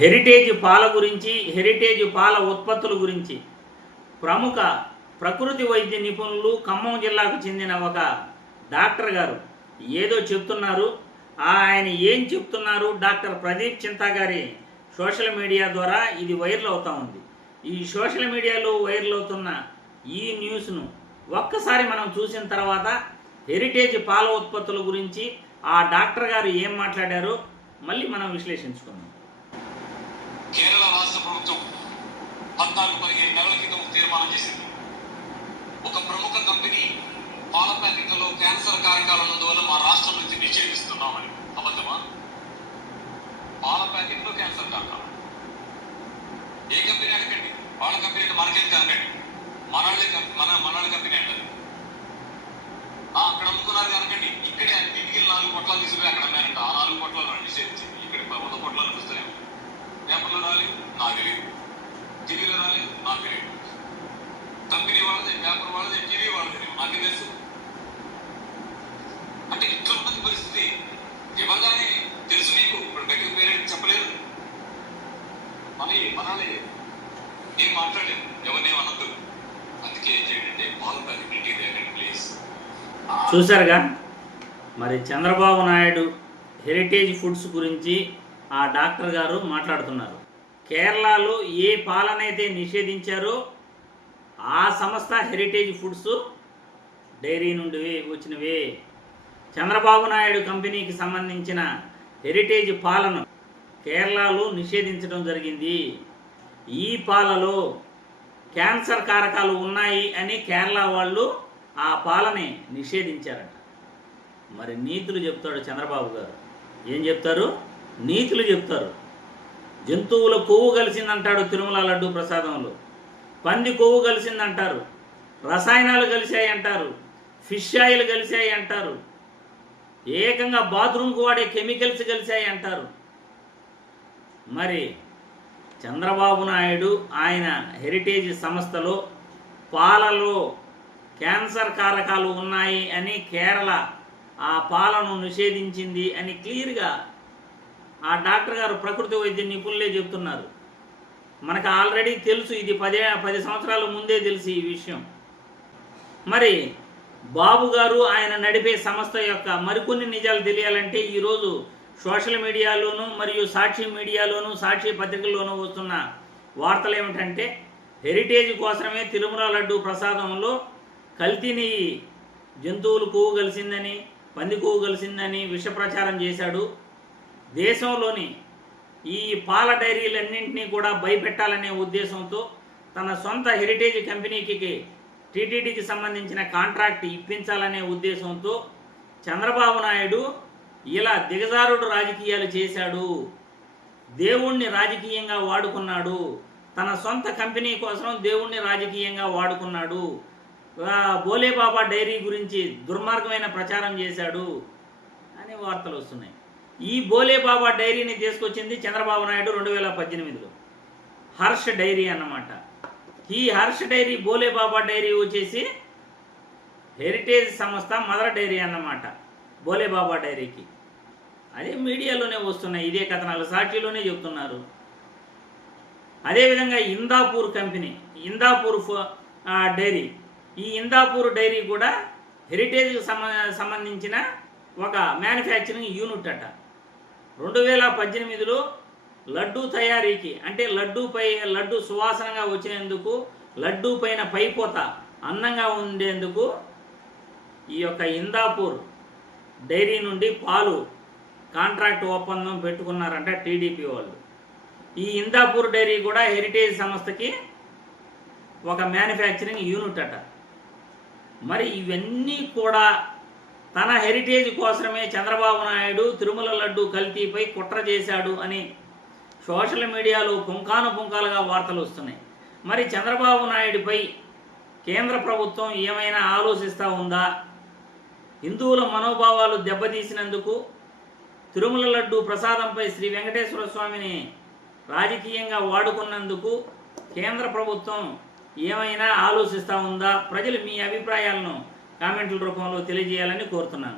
Heritage పాల గురించి, heritage పాల ఉత్పత్తుల గురించి ప్రముఖ ప్రకృతి వైద్య నిపుణులు ఖమ్మం జిల్లాకు చెందిన ఒక డాక్టర్ గారు ఏదో చెప్తున్నారు. ఆయన ఏం చెప్తున్నారు? డాక్టర్ ప్రదీప్ చింతా గారి సోషల్ మీడియా ద్వారా ఇది వైరల్ అవుతూ ఉంది. ఈ సోషల్ మీడియాలో వైరల్ అవుతున్న ఈ న్యూస్ను ఒక్కసారి మనం చూసిన తర్వాత హెరిటేజ్ పాల ఉత్పత్తుల గురించి ఆ డాక్టర్ గారు ఏం మాట్లాడారో మళ్ళీ మనం విశ్లేషించుకుందాం. కేరళ రాష్ట్ర ప్రభుత్వం 14-15 నెలల క్రితం తీర్మానం చేసింది. ఒక ప్రముఖ కంపెనీ పాల ప్యాకెట్లలో క్యాన్సర్ కారకాలు ఉన్నందువల్ల మా రాష్ట్రం నుంచి నిషేధిస్తున్నామని. అబద్ధమా? పాల ప్యాకెట్లో క్యాన్సర్ కారకాలు ఏ కంపెనీ అడగండి. వాళ్ళ కంపెనీ అంటే మనకేం కనకండి, మనాళ్ళ కంపెనీ అంటారు. అక్కడ అమ్ముకున్నారు కనుకండి. ఇక్కడే ఇంటికి 4 పొట్లాలు తీసుకుని అక్కడ అమ్మారంట. ఆ 4 పొట్లాలు నిషేధించింది. ఇక్కడ 100 పొట్లాలు చూస్తలేము. పేపర్లో రాలేదు, నాకు తెలియదు. టీవీలో రాలేదు, నాకు తెలియదు. కంపెనీ వాళ్ళదే, పేపర్ వాళ్ళదే, టీవీ వాళ్ళదే, నాకే తెలుసు. అంటే ఇట్లా ఉన్నది పరిస్థితి. ఇవ్వగానే తెలుసు మీకు. ఇప్పుడు గట్టిగా పేరెంట్ చెప్పలేదు. మనలే ఏం మాట్లాడలేదు, ఎవరినేం అనద్దు. అందుకే ఏం చేయండి, పాల ప్యాకెట్ ఇంటికి తేకండి ప్లీజ్. చూశారుగా మరి చంద్రబాబు నాయుడు హెరిటేజ్ ఫుడ్స్ గురించి ఆ డాక్టర్ గారు మాట్లాడుతున్నారు. కేరళలో ఏ పాలనైతే నిషేధించారో ఆ సంస్థ హెరిటేజ్ ఫుడ్స్ డైరీ నుండి వచ్చినవే. చంద్రబాబు నాయుడు కంపెనీకి సంబంధించిన హెరిటేజ్ పాలను కేరళలో నిషేధించడం జరిగింది. ఈ పాలలో క్యాన్సర్ కారకాలు ఉన్నాయి అని కేరళ వాళ్ళు ఆ పాలని నిషేధించారట. మరి నీతులు చెప్తాడు చంద్రబాబు గారు. ఏం చెప్తారు? నీతులు చెప్తారు. జంతువుల కొవ్వు కలిసిందంటాడు తిరుమల లడ్డూ ప్రసాదంలో. పంది కొవ్వు కలిసిందంటారు. రసాయనాలు కలిశాయి అంటారు. ఫిష్ ఆయిల్ కలిశాయి అంటారు. ఏకంగా బాత్రూమ్కి వాడే కెమికల్స్ కలిశాయి అంటారు. మరి చంద్రబాబు నాయుడు ఆయన హెరిటేజ్ సంస్థలో పాలలో క్యాన్సర్ కారకాలు ఉన్నాయి అని కేరళ ఆ పాలను నిషేధించింది అని క్లియర్గా ఆ డాక్టర్ గారు ప్రకృతి వైద్య నిపుణులే చెప్తున్నారు. మనకు ఆల్రెడీ తెలుసు, ఇది 10 సంవత్సరాల ముందే తెలిసి ఈ విషయం. మరి బాబు గారు ఆయన నడిపే సంస్థ యొక్క మరికొన్ని నిజాలు తెలియాలంటే ఈరోజు సోషల్ మీడియాలోనూ మరియు సాక్షి మీడియాలోనూ, సాక్షి పత్రికల్లోనూ వస్తున్న వార్తలు ఏమిటంటే హెరిటేజ్ కోసమే తిరుమల లడ్డూ ప్రసాదంలో కల్తీని జంతువులు కొవ్వు కలిసిందని, పంది కొవ్వు కలిసిందని విష ప్రచారం చేశాడు. దేశంలోని ఈ పాల డైరీలన్నింటినీ కూడా భయపెట్టాలనే ఉద్దేశంతో తన సొంత హెరిటేజ్ కంపెనీకి టీటీడీకి సంబంధించిన కాంట్రాక్ట్ ఇప్పించాలనే ఉద్దేశంతో చంద్రబాబు నాయుడు ఇలా దిగజారుడు రాజకీయాలు చేశాడు. దేవుణ్ణి రాజకీయంగా వాడుకున్నాడు. తన సొంత కంపెనీ కోసం దేవుణ్ణి రాజకీయంగా వాడుకున్నాడు. బోలేబాబా డైరీ గురించి దుర్మార్గమైన ప్రచారం చేశాడు అనే వార్తలు వస్తున్నాయి. ఈ బోలేబాబా డైరీని తీసుకొచ్చింది చంద్రబాబు నాయుడు 2018లో. హర్ష్ డైరీ అన్నమాట. ఈ హర్ష్ డైరీ, బోలేబాబా డైరీ వచ్చేసి హెరిటేజ్ సంస్థ మదర్ డైరీ అన్నమాట బోలేబాబా డైరీకి. అదే మీడియాలోనే వస్తున్నాయి, ఇదే కథనాలు సాక్షిలోనే చెబుతున్నారు. అదేవిధంగా ఇందాపూర్ కంపెనీ, ఇందాపూర్ డైరీ, ఈ ఇందాపూర్ డైరీ కూడా హెరిటేజ్కి సంబంధించిన ఒక మ్యానుఫ్యాక్చరింగ్ యూనిట్ అట. 2018లో లడ్డూ తయారీకి, అంటే లడ్డూ సువాసనగా వచ్చేందుకు, లడ్డూ పైన పైపోత అందంగా ఉండేందుకు ఈ యొక్క ఇందాపూర్ డైరీ నుండి పాలు కాంట్రాక్ట్ ఒప్పందం పెట్టుకున్నారంట టీడీపీ వాళ్ళు. ఈ ఇందాపూర్ డైరీ కూడా హెరిటేజ్ సంస్థకి ఒక మ్యానుఫ్యాక్చరింగ్ యూనిట్ అట. మరి ఇవన్నీ కూడా తన హెరిటేజ్ కోసమే చంద్రబాబు నాయుడు తిరుమల లడ్డూ కల్తీపై కుట్ర చేశాడు అని సోషల్ మీడియాలో పుంకాలుగా వార్తలు వస్తున్నాయి. మరి చంద్రబాబు నాయుడిపై కేంద్ర ప్రభుత్వం ఏమైనా ఆలోచిస్తూ ఉందా? హిందువుల మనోభావాలు దెబ్బతీసినందుకు, తిరుమల లడ్డూ ప్రసాదంపై శ్రీ వెంకటేశ్వర స్వామిని రాజకీయంగా వాడుకున్నందుకు కేంద్ర ప్రభుత్వం ఏమైనా ఆలోచిస్తూ ఉందా? ప్రజలు మీ అభిప్రాయాలను కామెంట్ల రూపంలో తెలియజేయాలని కోరుతున్నాను.